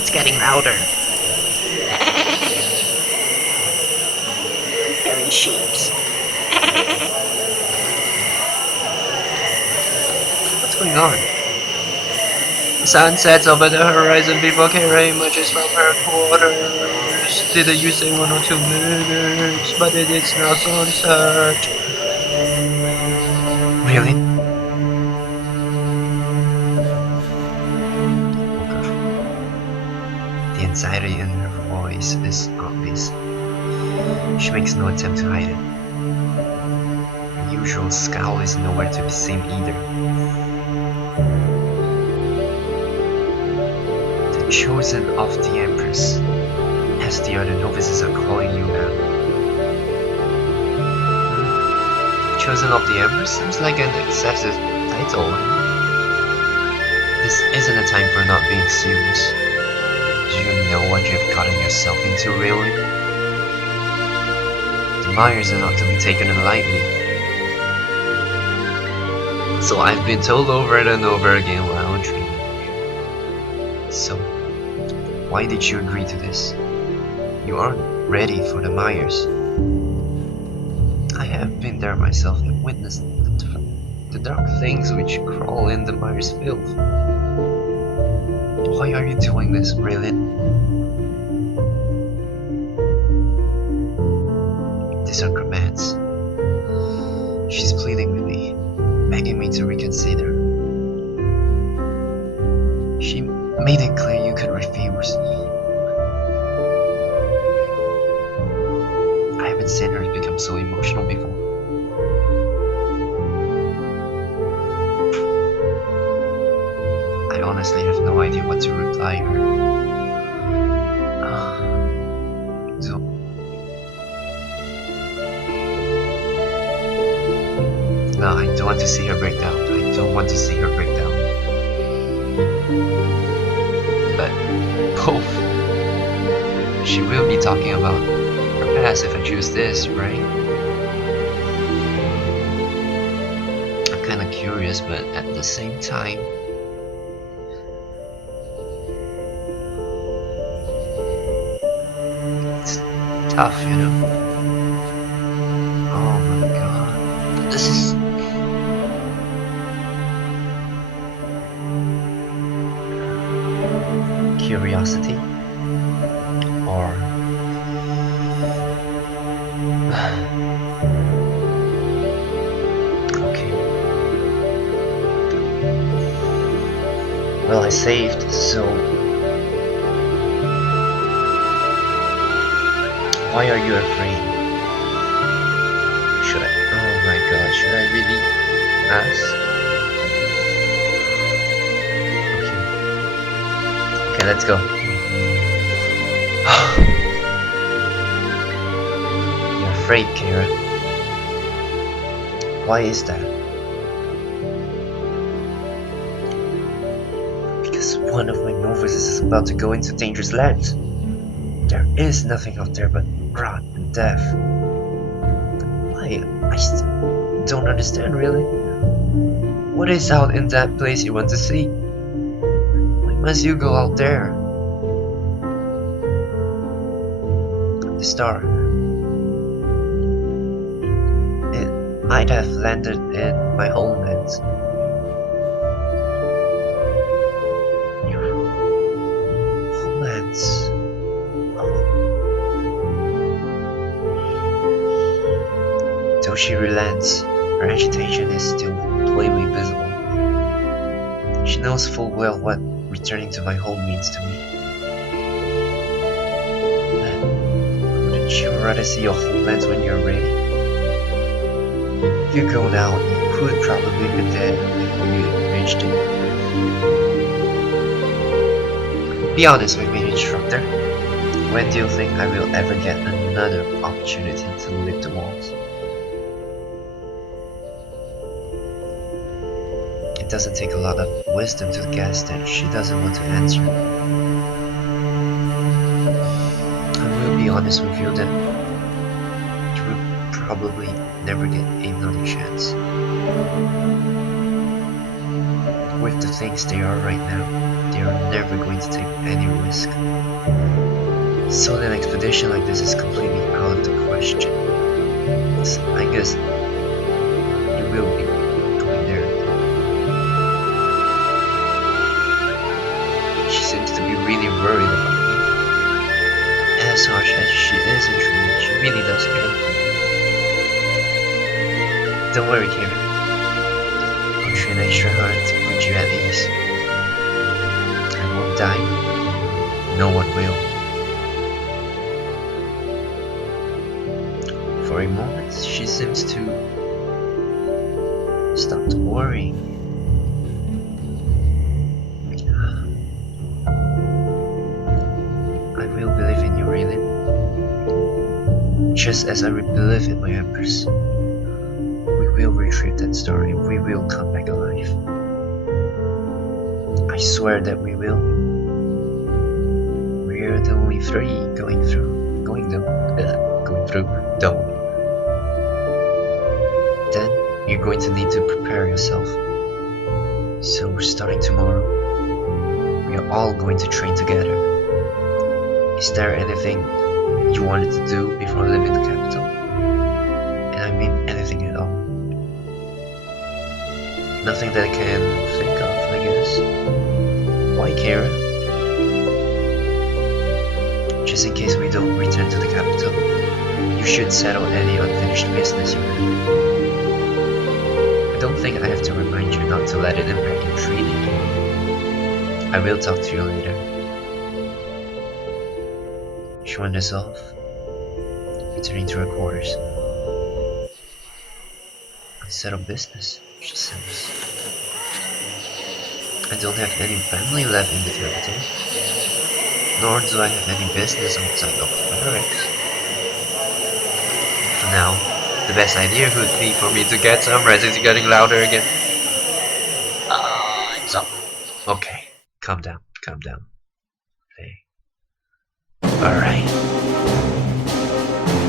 It's getting louder. Hairy sheeps. What's going on? The sun sets over the horizon before Keira emerges from her quarters. Didn't you say 1 or 2 minutes? But it is now sunset. Really? The anxiety in her voice is obvious. She makes no attempt to hide it. Her usual scowl is nowhere to be seen either. The chosen of the Empress, as the other novices are calling you now. Chosen of the Empress seems like an excessive title. This isn't a time for not being serious. Do you know what you have gotten yourself into, really? The Myers are not to be taken lightly. So I've been told over and over again while training you. So, why did you agree to this? You aren't ready for the Myers. I have been there myself and witnessed the dark things which crawl in the Myers' filth. Why are you doing this, really? These are commands. She's pleading with me, begging me to reconsider. She made it clear you could refuse. I haven't seen her become so emotional before. I honestly have no idea what to reply her. No, I don't want to see her break down. I don't want to see her break down. But both. She will be talking about her past if I choose this, right? I'm kinda curious, but at the same time, it's tough, you know? Oh my god. This is... curiosity? Or... okay. Well, I saved, so... why are you afraid? Should I... oh my god, should I really ask? Okay, let's go. You're afraid, Keira. Why is that? Because one of my novices is about to go into dangerous lands. There is nothing out there but rot and death. I don't understand, really. What is out in that place you want to see? Why must you go out there? The star. It might have landed in my homeland. Your homelands. Though she relents, her agitation is still plainly visible. She knows full well what returning to my home means to me. But wouldn't you rather see your homelands when you're ready? If you go now, you could probably be dead before you reached it. Be honest with me, instructor. When do you think I will ever get another opportunity to lift the walls? It doesn't take a lot of wisdom to guess that she doesn't want to answer. I will be honest with you that you will probably never get another chance. With the things they are right now, they are never going to take any risk. risk. So an expedition like this is completely out of the question. So I guess you will be going there. She seems to be really worried about me. As harsh as she is in training, she really does care. Don't worry, Keira. I'll train extra hard to put you at ease. I won't die. No one will. For a moment, she seems to stop worrying. I will believe in you, Raylan. Just as I believe in my Empress. We will retrieve that star and we will come back alive. I swear that we will. We're the only three going through. Don't. Then you're going to need to prepare yourself. So starting tomorrow, we are all going to train together. Is there anything you wanted to do before leaving the capital? And I mean anything at all. Nothing that I can think of, I guess. Why, Keira? Just in case we don't return to the capital, you should settle any unfinished business you have. I don't think I have to remind you not to let it impact your training. I will talk to you later. She wanders off, returning to her quarters. Settle business, she says. I don't have any family left in the capital, nor do I have any business outside of the barracks. For now, the best idea would be for me to get some rest. It's getting louder again. It's up. Okay, calm down. Okay. Alright.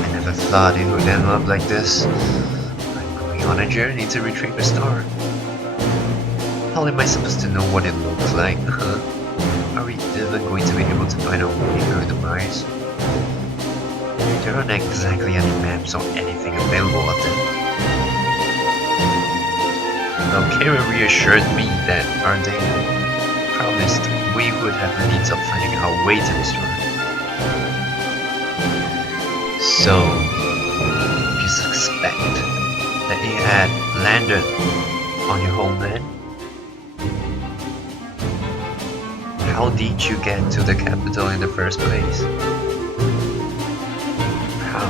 I never thought it would end up like this. I'm going on a journey to retrieve a star. How am I supposed to know what it looks like? Are we even going to be able to find our way through the mines? There aren't exactly any maps or anything available of them. Now Keira reassured me that our data promised we would have the means of finding our way to the star. So, you suspect that it had landed on your homeland? How did you get to the capital in the first place? How?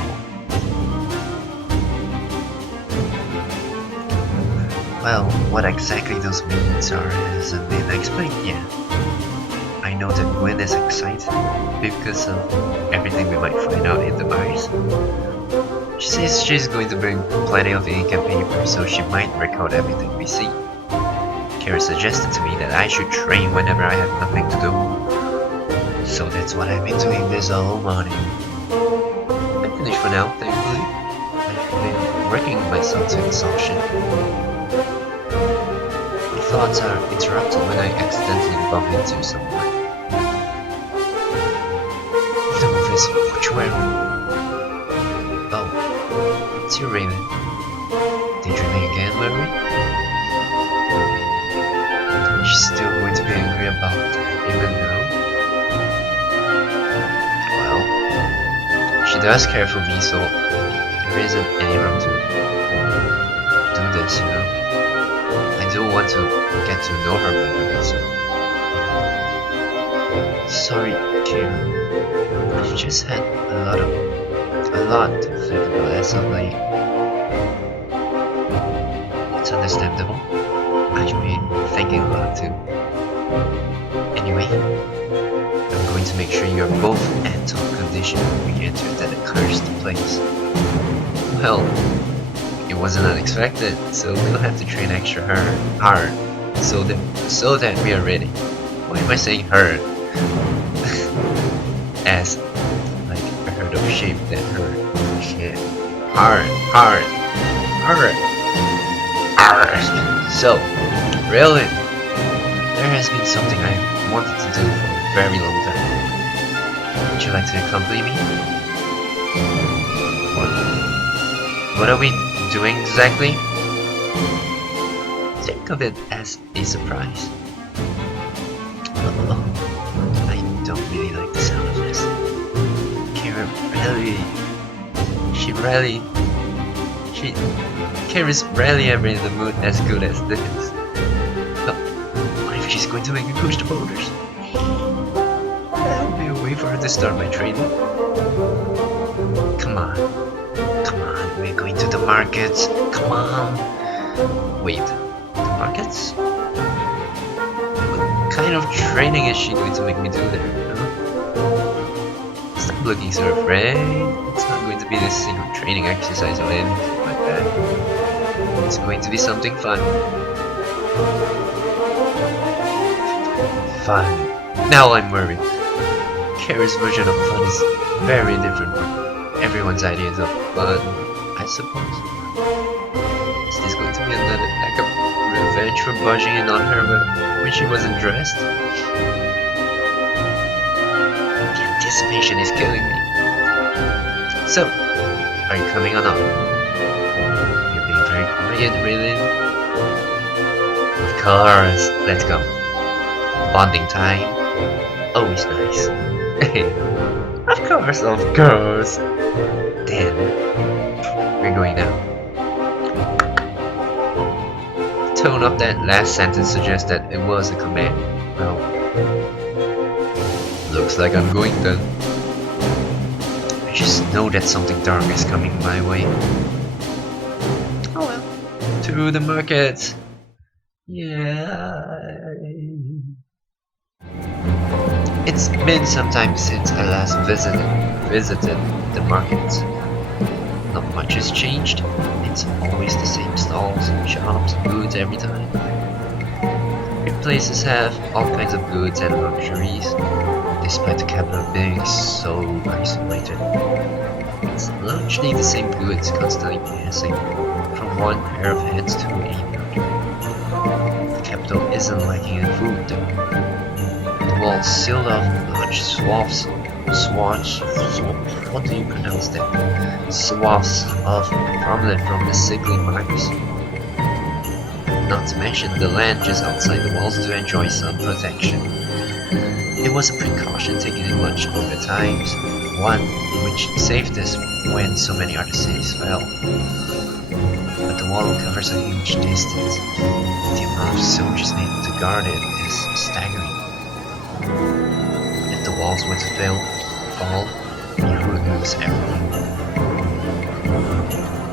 Well, what exactly those means are hasn't been explained yet. I know that Gwen is excited because of everything we might find out in the mines. She says she's going to bring plenty of ink and paper so she might record everything we see. Keira suggested to me that I should train whenever I have nothing to do. So that's what I've been doing this whole morning. I'm finished for now, thankfully. I've been working myself to exhaustion. My thoughts are interrupted when I accidentally bump into someone. The office mortuary. Oh, it's you, Raven. Daydreaming again, Mary? She's still going to be angry about it, even now. Well, she does care for me, so there isn't any room to do this, you know. I do want to get to know her better, so. Sorry, Keira. I've just had a lot to think about as of late. It's understandable. I've been thinking a lot too. Anyway, I'm going to make sure you're both at top condition when we enter that accursed place. Well, it wasn't unexpected, so we'll have to train extra hard so that we are ready. Why am I saying herd? As like a herd of sheep that herd. Shit. Hard. So, really, there has been something I wanted to do for a very long time. Would you like to accompany me? What are we doing exactly? Think of it as a surprise. I don't really like the sound of this. Keira Keira's rarely ever in the mood as good as this. But what if she's going to make me push the boulders? That would be a way for her to start my training. Come on, we're going to the markets. Come on. Wait, the markets? What kind of training is she going to make me do there? Huh? Stop looking so afraid. It's not going to be this single training exercise or anything like that. It's going to be something fun. Fun. Now I'm worried. Keira's version of fun is very different from everyone's ideas of fun, I suppose. Is this going to be another act of revenge for barging in on her when she wasn't dressed? The anticipation is killing me. So, are you coming or not? You're being very quiet, really? Of course, let's go. Bonding time. Always nice. Of course. Then, we're going now. The tone of that last sentence suggests that it was a command. Well, looks like I'm going then. I just know that something dark is coming my way. Oh well. To the market. Yay. It's been some time since I last visited the market. Not much has changed. It's always the same stalls, shops, goods every time. Your places have all kinds of goods and luxuries, despite the capital being so isolated. It's largely the same goods constantly passing from one pair of hands to another. The capital isn't lacking in food though. The walls sealed off large swaths, what do you pronounce that? Swaths of farmland from the sickly mines. Not to mention the land just outside the walls to enjoy some protection. It was a precaution taken in much older times, one which saved us when so many other cities fell. But the wall covers a huge distance. The amount of soldiers needed to guard it is staggering. If the walls were to fall, you would lose everything.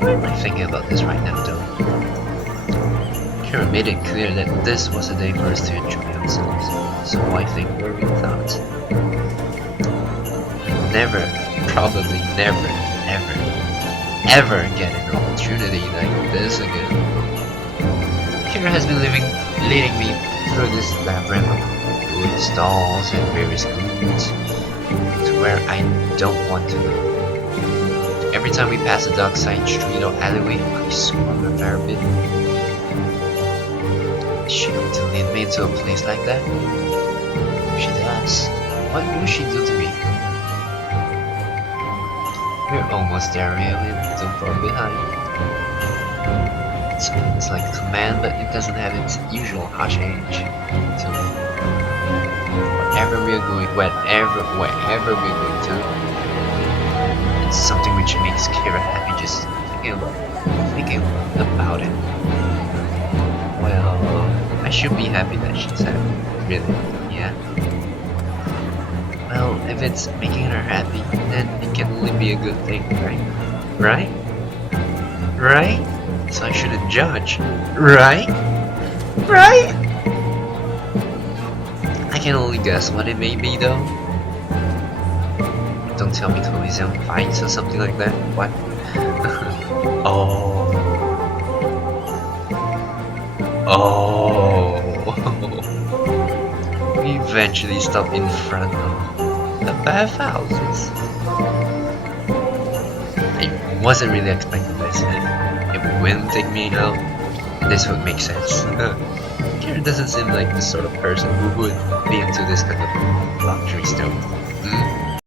Why am I thinking about this right now though? Keira made it clear that this was a day for us to enjoy ourselves, so I think we're in thoughts. Probably never, ever get an opportunity like this again. Keira has been leading me through this labyrinth of food stalls and various goods to where I don't want to go. Every time we pass a dark side street or alleyway, I swerve a fair bit. Is she going to lead me into a place like that? If she does, what will she do to me? We're almost there really, don't fall behind. It's like a command, but it doesn't have its usual harsh edge to it. Wherever we're going to, it's something which makes Keira happy just thinking about it. Well, I should be happy that she's happy, really, yeah. Well, if it's making her happy, then it can only be a good thing, right? Right? So I shouldn't judge, right? I can only guess what it may be though. Don't tell me Tony's in fights or something like that. What? Oh. We eventually stopped in front of the bathhouses. I wasn't really expecting this. It wouldn't take me out. This would make sense. Keira doesn't seem like the sort of person who would be into this kind of luxury stuff.